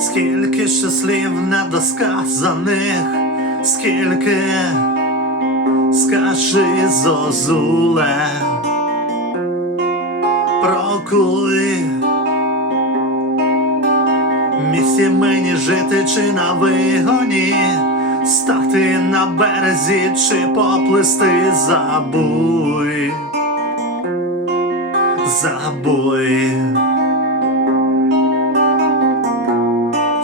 Скільки ще слів недосказаних, скільки скажи зозуле, прокуй місці мені жити чи на вигоні, стати на березі чи поплисти забуй, забуй.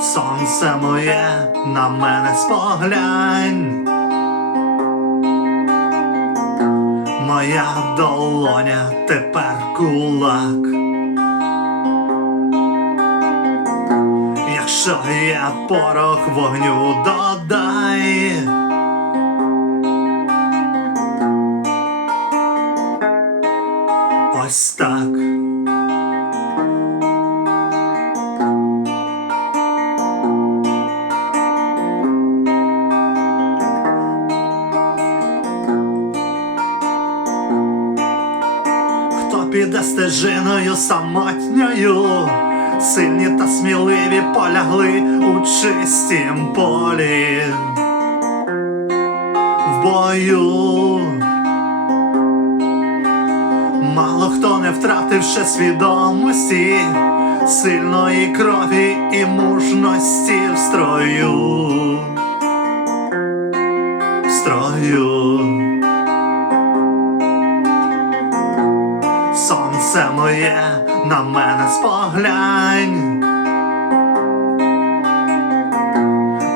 Сонце моє на мене споглянь. Моя долоня тепер кулак. Якщо є порох вогню додай. Ось так. Піде стежиною самотньою, сильні та сміливі полягли у чистім полі в бою. Мало хто не втративши свідомості, сильної крові і мужності в строю. Сонце моє на мене споглянь.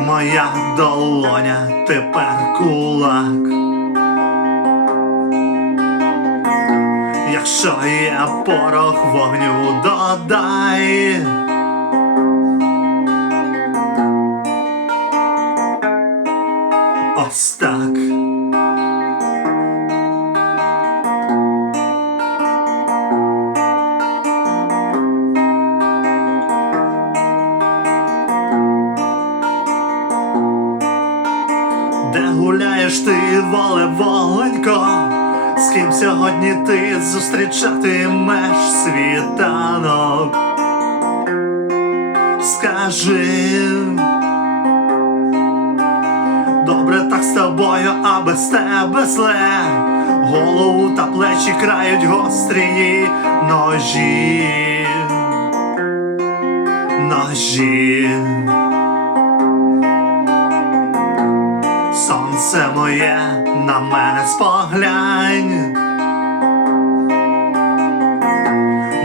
Моя долоня тепер кулак. Якщо є порох вогню додай. Ось так. Ти, воле воленько? З ким сьогодні ти зустрічатимеш світанок? Скажи, добре так з тобою, а без тебе зле. Голову та плечі крають гострі ножі. Ножі. Сонце моє на мене споглянь.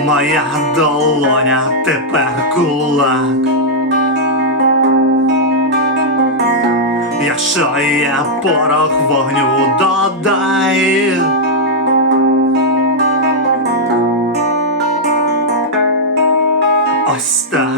Моя долоня тепер кулак. Якщо є порох вогню додай. Ось так.